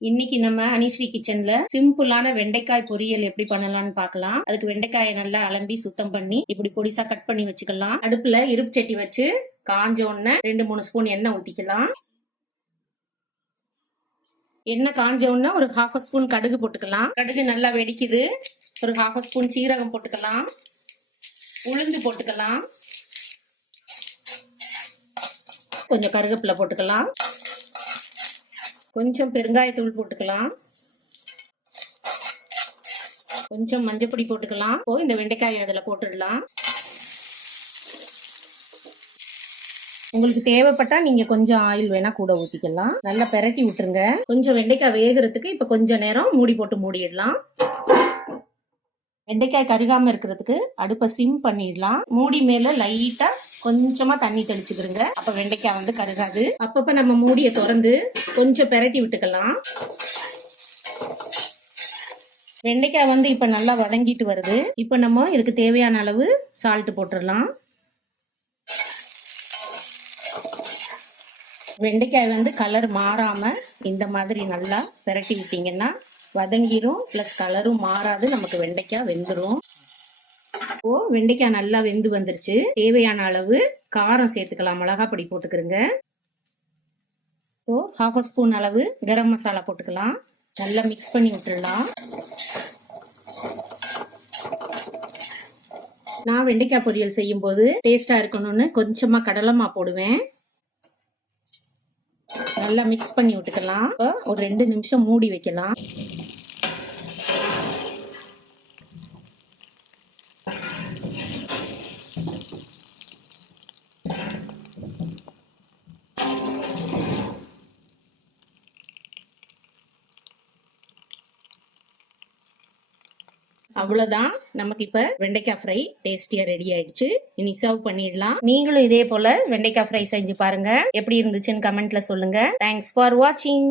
இன்னைக்கு நம்ம அனிஸ்ரீ கிச்சன்ல சிம்பிளான வெண்டைக்காய் பொரியல் எப்படி பண்ணலாம்னு பார்க்கலாம். அதுக்கு வெண்டைக்காயை நல்லா அலம்பி சுத்தம் பண்ணி இப்படி பொடிசா கட் பண்ணி வச்சுக்கலாம். அடுப்புல இருப்பு சட்டி வச்சு காஞ்ச உடனே 2-3 ஸ்பூன் எண்ணெய் ஊத்திக்கலாம். எண்ணெய் காஞ்ச உடனே ஒரு 1/2 ஸ்பூன் கடுகு போட்டுக்கலாம். கடுகு நல்லா வெடிக்குது. ஒரு 1/2 ஸ்பூன் சீரகம் போட்டுக்கலாம். உளுந்து போட்டுக்கலாம். கொஞ்சம் கருவேப்பிலை போட்டுக்கலாம். கொஞ்சம் பெருங்காயத்தூள் போட்டுக்கலாம். கொஞ்சம் மஞ்சப்பொடி போட்டுக்கலாம். இந்த வெண்டைக்காய் அதில் போட்டுடலாம். உங்களுக்கு தேவைப்பட்டா நீங்க கொஞ்சம் ஆயில் வேணா கூட ஊத்திக்கலாம். நல்லா பெரட்டி விட்டுருங்க. கொஞ்சம் வெண்டைக்காய் வேகிறதுக்கு இப்ப கொஞ்ச நேரம் மூடி போட்டு மூடிடலாம். வெண்டைக்காய் கருகாம இருக்கிறதுக்கு அடுப்பை சிம் பண்ணிடலாம். மூடி மேல லைட்டா கொஞ்சமா தண்ணி தெளிச்சுக்கிறங்க. அப்ப வெண்டைக்காய் கருகாது. அப்பப்ப நம்ம மூடியை திறந்து கொஞ்சம் பெரட்டி விட்டுக்கலாம். வெண்டைக்காய் இப்ப நல்லா வதங்கிட்டு வருது. இப்ப நம்ம இதுக்கு தேவையான அளவு சால்ட் போட்டுடலாம். வெண்டைக்காய் கலர் மாறாம இந்த மாதிரி நல்லா பெரட்டி விட்டீங்கன்னா வதங்கிரும். பிளஸ் கலரும் மாறாது. நமக்கு வெண்டைக்காய் வெந்துடும். வெண்டைக்காய் நல்லா வெந்து வந்துருச்சு. தேவையான அளவு காரம் சேர்த்துக்கலாம். மிளகாய் பொடி போட்டுக்கிறங்க. 1/2 ஸ்பூன் அளவு கரம் மசாலா போட்டுக்கலாம். நல்லா மிக்ஸ் பண்ணி விட்டுடலாம். நான் வெண்டைக்காய் பொரியல் செய்யும் போது டேஸ்டா இருக்கணும்னு கொஞ்சமா கடலைமா போடுவேன். நல்லா மிக்ஸ் பண்ணி விட்டுக்கலாம். ஒரு 2 நிமிஷம் மூடி வைக்கலாம். அவ்வளவுதான். நமக்கு இப்ப வெண்டைக்காய் ஃப்ரை டேஸ்டியா ரெடி ஆயிடுச்சு. இனி சர்வ் பண்ணிடலாம். நீங்களும் இதே போல வெண்டைக்காய் ஃப்ரை செஞ்சு பாருங்க. எப்படி இருந்துச்சுன்னு கமெண்ட்ல சொல்லுங்க. தேங்க்ஸ் ஃபார் வாட்சிங்.